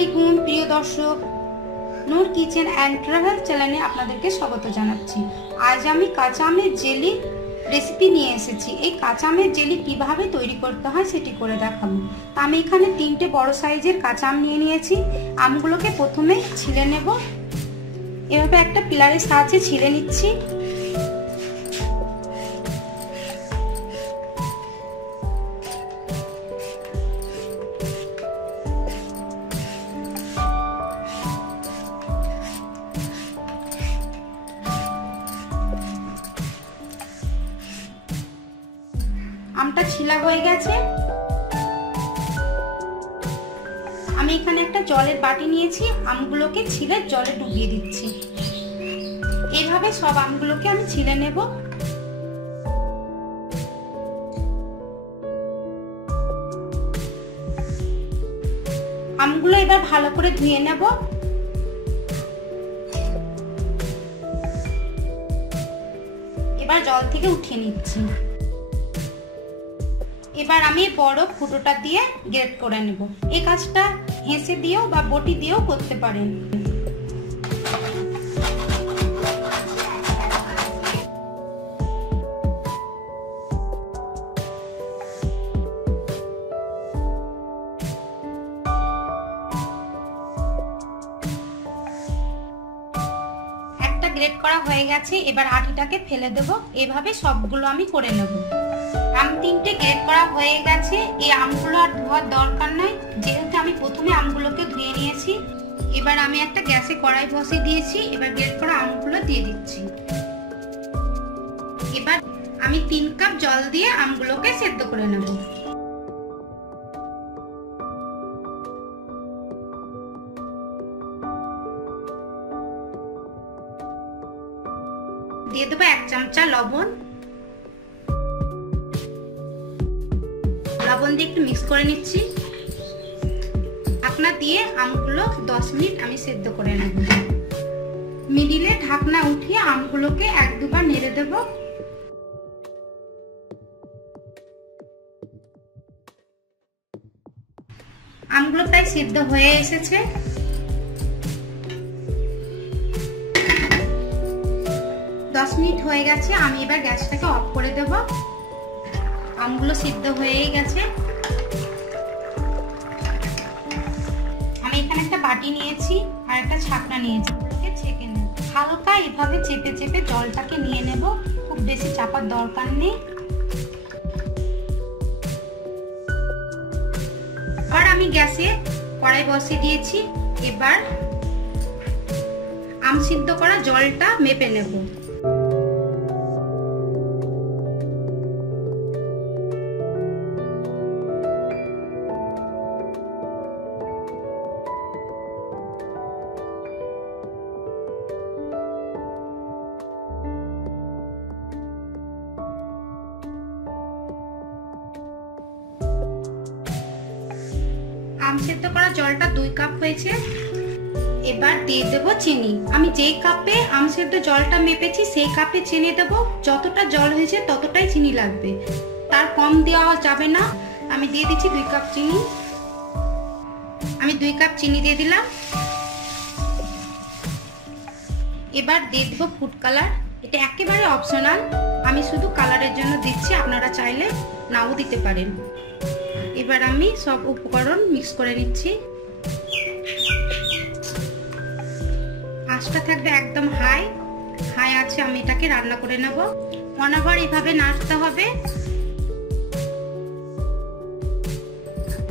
আলাইকুম প্রিয় দর্শক, নূর কিচেন অ্যান্ড ট্রাভেল চ্যানেলে আপনাদেরকে স্বাগত জানাচ্ছি। আজ আমি কাঁচা আমের জেলি রেসিপি নিয়ে এসেছি। এই কাঁচা আমের জেলি কিভাবে তৈরি করতে হয় সেটি করে দেখাবো। তা আমি এখানে 3টে বড় সাইজের কাঁচা আম নিয়ে নিয়েছি। আমগুলোকে প্রথমে ছিলে নেব। এভাবে একটা পিলারের সাহায্যে ছিলে নিচ্ছি। আমটা ছিলা হয়ে গেছে। আমি এখানে একটা জলের বাটি নিয়েছি, আমগুলোকে ছিলে জলে ডুবিয়ে দিচ্ছি। এইভাবে সব আমগুলোকে আমি ছিলে নেব। আমগুলো এবার ভালো করে ধুয়ে নেব। এবার জল থেকে উঠিয়ে নিচ্ছি। এবার আমি বড় ফুটোটা দিয়ে গ্রেট করে নেব। এই কাজটা হেসে দিয়েও বা বটি দিয়েও করতে পারেন। একটা গ্রেট করা হয়ে গেছে, এবার আটিটাকে ফেলে দেব। এভাবে সবগুলো আমি করে নেব। আম 3টে গ্রেট করা হয়ে গেছে। এই আমগুলো আর ধোয়ার দরকার নাই, যেহেতু আমি প্রথমে আমগুলোকে ধুয়ে নিয়েছি। এবার আমি একটা গ্যাসে কড়াই বসিয়ে দিয়েছি। এবার গ্রেট করা আমগুলো দিয়ে দিচ্ছি। এবার আমি 3 কাপ জল দিয়ে আমগুলোকে সেদ্ধ করে নেব। দিয়ে দেবো 1 চামচা লবণ। লবণ দিয়ে একটু মিক্স করে নিচ্ছি। ঢাকনা দিয়ে আমগুলো 10 মিনিট আমি সেদ্ধ করে নেব। মিডিলে ঢাকনা উঠিয়ে আমগুলোকে 1-2 বার নেড়ে দেব। আমগুলো প্রায় সিদ্ধ হয়ে এসেছে। দশ মিনিট হয়ে গেছে। আমি এবার গ্যাসটাকে অফ করে দেব। আমগুলো সিদ্ধ হয়েই গেছে। আমি এখানে একটা বাটি নিয়েছি আর একটা ছাকনা নিয়েছি। ওকে ছেঁকে নেব। হালকা এভাবে চেপে চেপে জলটাকে নিয়ে নেব। খুব বেশি চাপার দরকার নেই। আর আমি গ্যাসে কড়াই বসিয়ে দিয়েছি। এবার আম সিদ্ধ করা জলটা মেপে নেব। আম সেদ্ধ করা জলটা 2 কাপ হয়েছে। এবার দিয়ে দেব চিনি। আমি যেই কাপে আম সেদ্ধ জলটা মেপেছি সেই কাপে চিনি দেব। যতটা জল হয়েছে ততটাই চিনি লাগবে, তার কম দেওয়া যাবে না। আমি দিয়ে দিচ্ছি 2 কাপ চিনি। আমি 2 কাপ চিনি দিয়ে দিলাম। এবার দিয়ে দেব ফুড কালার। এটা একেবারে অপশনাল, আমি শুধু কালারের জন্য দিচ্ছি, আপনারা চাইলে নাও দিতে পারেন। এবার আমি সব উপকরণ মিক্স করে নিচ্ছি। আঁচটা থাকবে একদম হাই আছে। আমি এটাকে রান্না করে নেব। অনবর এভাবে নাড়তে হবে।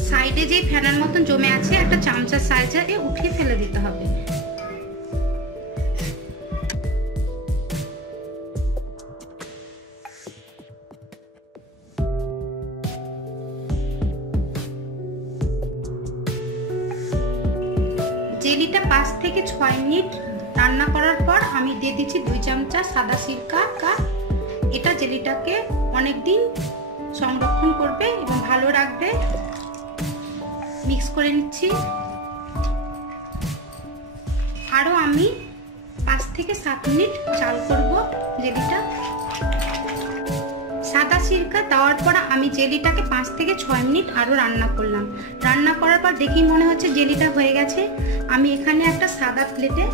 সাইডে যে ফেনার মতন জমে আছে একটা চামচার সাহায্যে উঠিয়ে ফেলে দিতে হবে। জেলিটা 5 থেকে 6 মিনিট রান্না করার পর আমি দিয়ে দিচ্ছি 2 চামচা সাদা সিরকা। এটা জেলিটাকে অনেকদিন সংরক্ষণ করবে এবং ভালো রাখবে। মিক্স করে নিচ্ছি। আরো আমি 5 থেকে 7 মিনিট জাল করব জেলিটা। সাদা সিরকা দেওয়ার পর আমি জেলিটাকে 5 থেকে 6 মিনিট আরও রান্না করলাম। রান্না করার পর দেখি মনে হচ্ছে জেলিটা হয়ে গেছে। আমি এখানে একটা সাদা প্লেটে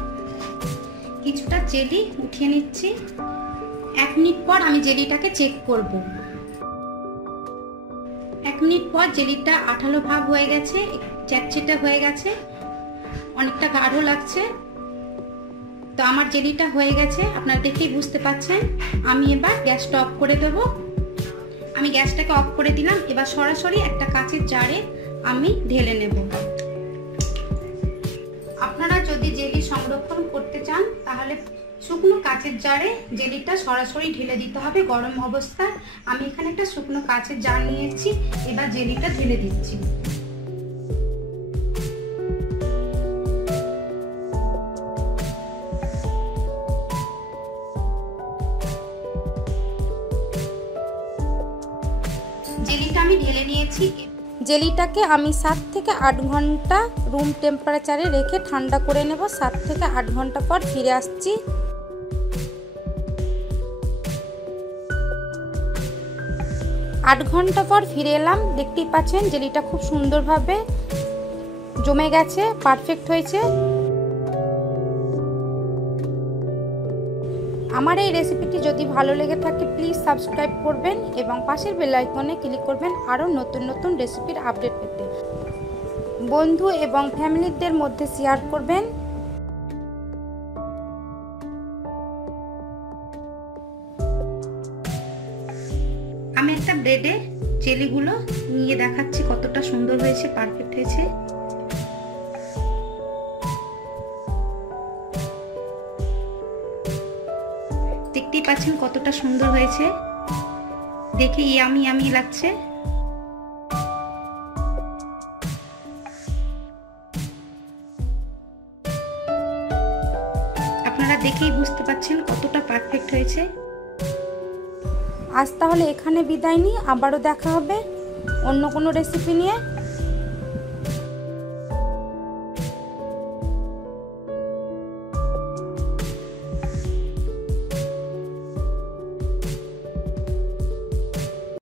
কিছুটা জেলি উঠিয়ে নিচ্ছি। 1 মিনিট পর আমি জেলিটাকে চেক করব। 1 মিনিট পর জেলিটা আঠালো ভাব হয়ে গেছে, চ্যাটচেটে হয়ে গেছে, অনেকটা গাঢ় লাগছে। তো আমার জেলিটা হয়ে গেছে, আপনারা দেখেই বুঝতে পাচ্ছেন। আমি এবার গ্যাসটা অফ করে দেব। আমি গ্যাসটাকে অফ করে দিলাম। এবার সরাসরি একটা কাঁচের জারে আমি ঢেলে নেব। আপনারা যদি জেলি সংরক্ষণ করতে চান তাহলে শুকনো কাঁচের জারে জেলিটা সরাসরি ঢেলে দিতে হবে গরম অবস্থায়। আমি এখানে একটা শুকনো কাঁচের জার নিয়েছি, এবার জেলিটা ঢেলে দিচ্ছি। জেলিটা আমি ঢেলে নিয়েছি। জেলিটাকে আমি 7 থেকে 8 ঘন্টা রুম টেম্পারেচারে রেখে ঠান্ডা করে নেব। 7 থেকে 8 ঘন্টা পর ফিরে আসছি। 8 ঘন্টা পর ফিরে এলাম। দেখতেই পাচ্ছেন জেলিটা খুব সুন্দরভাবে জমে গেছে, পারফেক্ট হয়েছে। আমার এই রেসিপিটি যদি ভালো লেগে থাকে প্লিজ সাবস্ক্রাইব করবেন এবং পাশের বেল আইকনে ক্লিক করবেন আরও নতুন নতুন রেসিপির আপডেট পেতে। বন্ধু এবং ফ্যামিলিদের মধ্যে শেয়ার করবেন। আমি একটা ব্রেডে জেলিগুলো নিয়ে দেখাচ্ছি কতটা সুন্দর হয়েছে, পারফেক্ট হয়েছে। দেখতেই পাচ্ছেন কতটা সুন্দর হয়েছে, দেখে ইয়ামি ইয়ামি লাগছে। আপনারা দেখেই বুঝতে পাচ্ছেন কতটা পারফেক্ট হয়েছে। আজ তাহলে এখানে বিদায় নিই, আবারও দেখা হবে অন্য কোনো রেসিপি নিয়ে।